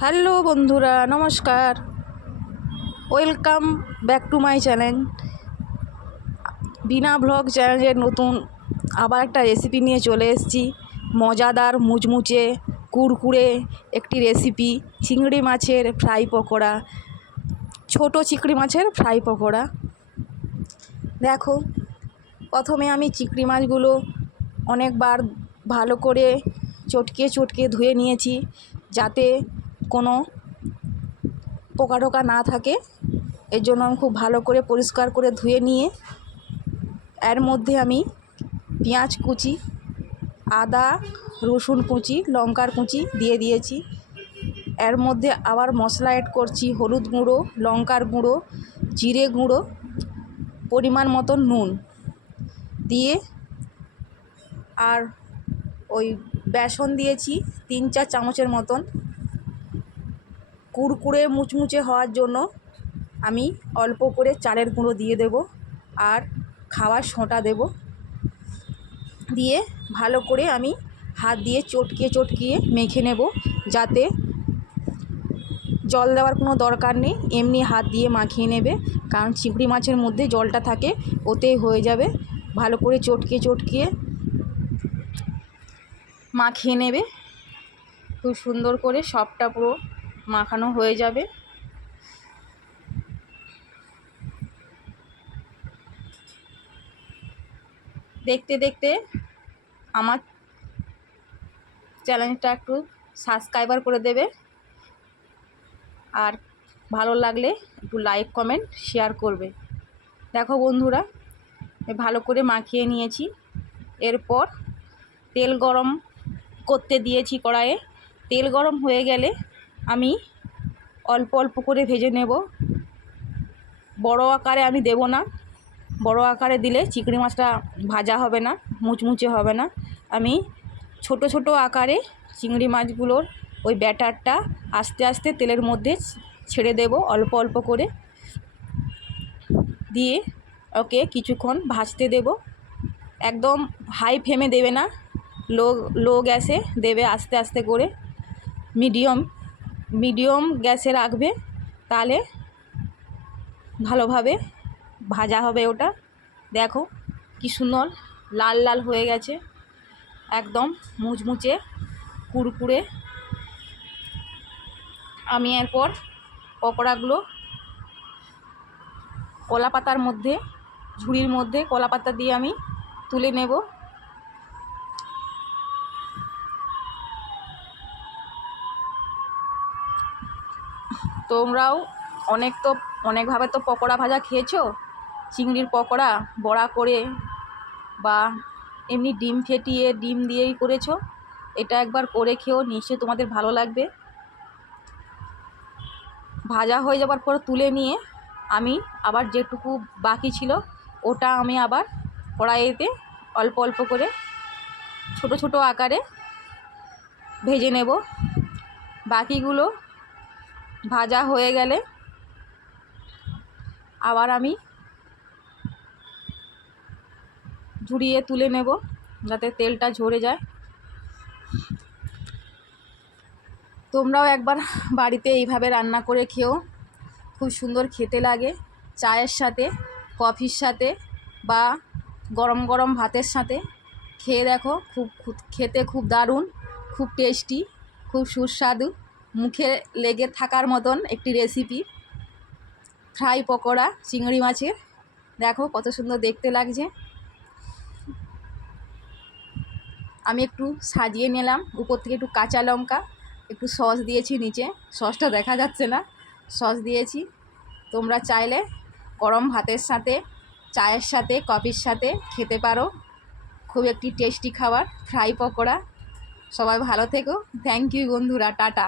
Hello বন্ধুরা, নমস্কার। Welcome back to my channel. Veena blog চ্যানেলের নতুন আবার একটা রেসিপি নিয়ে চলে এসেছি। মজাদার মুচমুচে কুড়কুড়ে একটি রেসিপি, চিংড়ি মাছের ফ্রাই পকোড়া। ছোট চিংড়ি মাছের ফ্রাই পকোড়া। দেখো, প্রথমে আমি চিংড়ি মাছগুলো অনেকবার ভালো করে চটকে চটকে ধুয়ে নিয়েছি, যাতে কোনো পোকা টোকা না থাকে। এর জন্য আমি খুব ভালো করে পরিষ্কার করে ধুয়ে নিয়ে এর মধ্যে আমি পেঁয়াজ কুচি, আদা রসুন কুচি, লঙ্কার কুচি দিয়ে দিয়েছি। এর মধ্যে আবার মশলা অ্যাড করছি, হলুদ গুঁড়ো, লঙ্কার গুঁড়ো, জিরে গুঁড়ো, পরিমাণ মতন নুন দিয়ে, আর ওই বেসন দিয়েছি 3-4 চামচের মতন। কুড়কুড়ে মুচমুচে হওয়ার জন্য আমি অল্প করে চালের গুঁড়ো দিয়ে দেব, আর খাওয়ার সোঁটা দেব। দিয়ে ভালো করে আমি হাত দিয়ে চটকিয়ে চটকিয়ে মেখে নেব, যাতে জল দেওয়ার কোনো দরকার নেই, এমনি হাত দিয়ে মাখিয়ে নেবে। কারণ চিংড়ি মাছের মধ্যে জলটা থাকে, ওতেই হয়ে যাবে। ভালো করে চটকিয়ে চটকিয়ে মাখিয়ে নেবে। খুব সুন্দর করে সবটা পুরো মাখানো হয়ে যাবে। দেখতে দেখতে আমার চ্যানেলটা একটু সাবস্ক্রাইবার করে দেবে, আর ভালো লাগলে একটু লাইক কমেন্ট শেয়ার করবে। দেখো বন্ধুরা, ভালো করে মাখিয়ে নিয়েছি। এরপর তেল গরম করতে দিয়েছি কড়াইয়ে। তেল গরম হয়ে গেলে আমি অল্প অল্প করে ভেজে নেব। বড় আকারে আমি দেব না, বড় আকারে দিলে চিংড়ি মাছটা ভাজা হবে না, মুচমুচে হবে না। আমি ছোট ছোট আকারে চিংড়ি মাছগুলোর ওই ব্যাটারটা আস্তে আস্তে তেলের মধ্যে ছেড়ে দেব, অল্প অল্প করে দিয়ে ওকে কিছুক্ষণ ভাজতে দেব। একদম হাই ফ্লেমে দেবে না, লো গ্যাসে দেবে, আস্তে আস্তে করে মিডিয়াম গ্যাসে রাখবে, তাহলে ভালোভাবে ভাজা হবে ওটা। দেখো কি সুন্দর লাল লাল হয়ে গেছে, একদম মুচমুচে কুড়কুড়ে। আমি এরপর পকোড়াগুলো কলা পাতার মধ্যে, ঝুড়ির মধ্যে কলা পাতা দিয়ে আমি তুলে নেব। তোমরাও অনেকভাবে তো পকোড়া ভাজা খেয়েছো। চিংড়ির পকোড়া বড়া করে বা এমনি ডিম ফেটিয়ে ডিম দিয়েই করেছো। এটা একবার করে খেও, নিশ্চয়ই তোমাদের ভালো লাগবে। ভাজা হয়ে যাওয়ার পর তুলে নিয়ে আমি আবার যেটুকু বাকি ছিল ওটা আমি আবার কড়াইতে অল্প অল্প করে ছোট ছোট আকারে ভেজে নেব। বাকিগুলো ভাজা হয়ে গেলে আবার আমি ঝুড়িয়ে তুলে নেব, যাতে তেলটা ঝরে যায়। তোমরাও একবার বাড়িতে এইভাবে রান্না করে খেও, খুব সুন্দর খেতে লাগে। চায়ের সাথে, কফির সাথে বা গরম গরম ভাতের সাথে খেয়ে দেখো, খেতে খুব দারুণ, খুব টেস্টি, খুব সুস্বাদু, মুখে লেগে থাকার মতন একটি রেসিপি। ফ্রাই পকোড়া চিংড়ি মাছের, দেখো কত সুন্দর দেখতে লাগছে। আমি একটু সাজিয়ে নিলাম, উপর থেকে একটু কাঁচা লঙ্কা, একটু সস দিয়েছি, নিচে সসটা দেখা যাচ্ছে না, সস দিয়েছি। তোমরা চাইলে গরম ভাতের সাথে, চায়ের সাথে, কফির সাথে খেতে পারো। খুব একটি টেস্টি খাবার ফ্রাই পকোড়া। সবাই ভালো থেকো। থ্যাংক ইউ বন্ধুরা, টাটা।